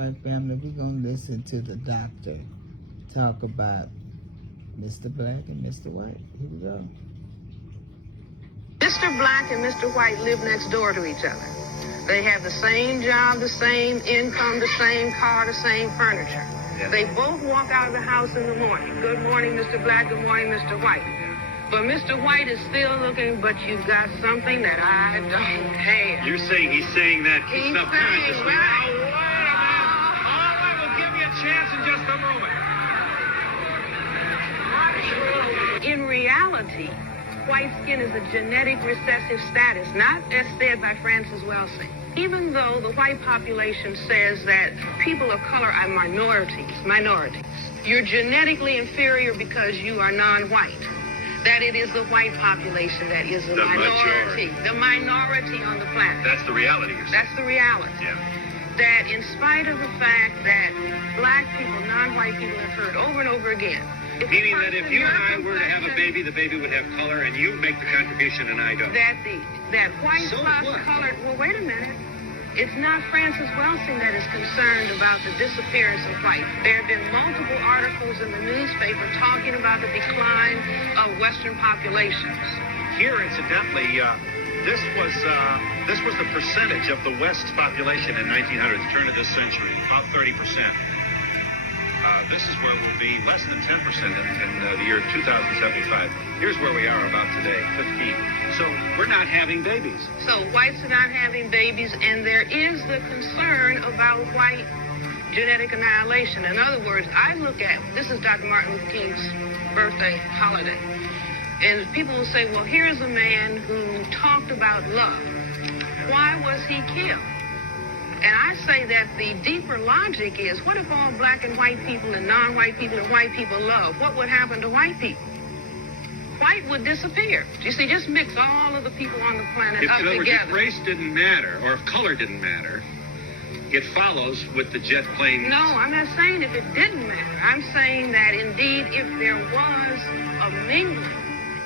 right, family, we're going to listen to the doctor talk about Mr. Black and Mr. White. Here we go. Mr. Black and Mr. White live next door to each other. They have the same job, the same income, the same car, the same furniture. Yes. They both walk out of the house in the morning. Good morning, Mr. Black. Good morning, Mr. White. But Mr. White is still looking, but you've got something that I don't have. You're saying he's saying that He's subconsciously. saying, right. Now, wait a minute. All right, we'll give you a chance in just a moment. In reality, white skin is a genetic recessive status, not as said by Frances Welsing. Even though the white population says that people of color are minorities, you're genetically inferior because you are non-white. That it is the white population that is the minority. The minority on the planet. That's the reality. That's the reality. Yeah. That in spite of the fact that black people, non-white people have heard over and over again. Meaning that if you and I were to have a baby, the baby would have color, and you make the contribution and I don't. That white So plus what? colored. Well, wait a minute. It's not Frances Welsing that is concerned about the disappearance of white. There have been multiple articles in the newspaper talking about the decline of Western populations. Here, incidentally, this was the percentage of the West's population in 1900, the turn of this century, about 30%. This is where we'll be less than 10% in the year 2075. Here's where we are about today, 15. So we're not having babies. So whites are not having babies, and there is the concern about white genetic annihilation. In other words, I look at, this is Dr. Martin Luther King's birthday holiday, and people will say, well, here's a man who talked about love. Why was he killed? And I say that the deeper logic is, what if all black and white people and non-white people and white people love? What would happen to white people? White would disappear. You see, just mix all of the people on the planet up In other words, together. if race didn't matter, or if color didn't matter, it follows with the jet plane. No, I'm not saying if it didn't matter. I'm saying that indeed if there was a mingling,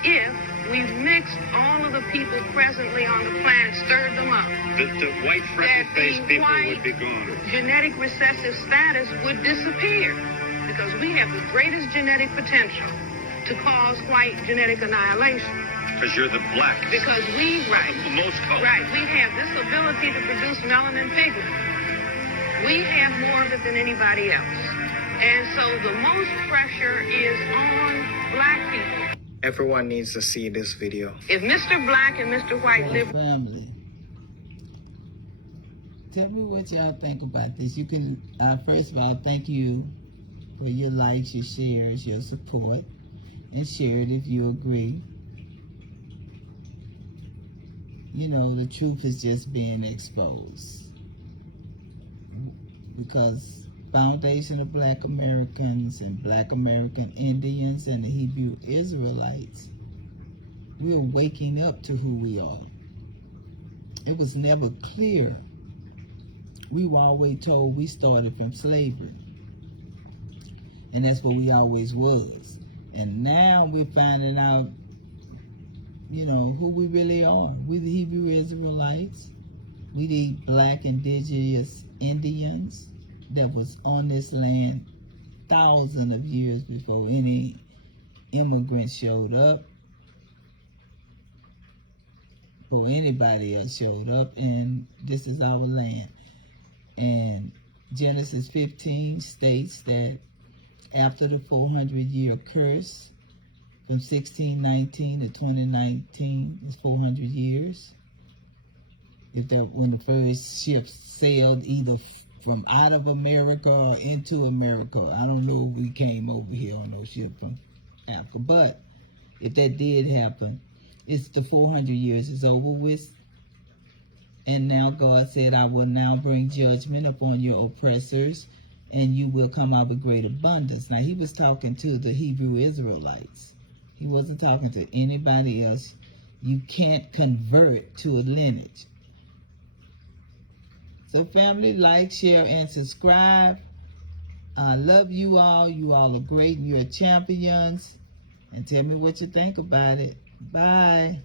if we mixed all of the people presently on the planet, stirred them up, The white freckle-faced people would be gone. genetic recessive status would disappear because we have the greatest genetic potential to cause white genetic annihilation. Because you're the black. Because we, right, The most color. right, we have this ability to produce melanin pigment. We have more of it than anybody else. And so the most pressure is on black people. Everyone needs to see this video. If Mr. Black and Mr. White live... Family, tell me what y'all think about this. You can, first of all, thank you for your likes, your shares, your support, and share it if you agree. You know, the truth is just being exposed. Because foundation of black Americans and black American Indians and the Hebrew Israelites, we are waking up to who we are. It was never clear. We were always told we started from slavery. And that's what we always was. And now we're finding out, you know, who we really are. We the Hebrew Israelites. We the black indigenous Indians that was on this land thousands of years before any immigrants showed up, before anybody else showed up, and this is our land. And Genesis 15 states that after the 400-year curse, from 1619 to 2019 is 400 years. When the first ships sailed either from out of America or into America. I don't know if we came over here on no ship from Africa, but if that did happen, it's the 400 years is over with. And now God said, I will now bring judgment upon your oppressors, and you will come out with great abundance. Now, he was talking to the Hebrew Israelites. He wasn't talking to anybody else. You can't convert to a lineage. So family, like, share, and subscribe. I love you all. You all are great. You're champions. And tell me what you think about it. Bye.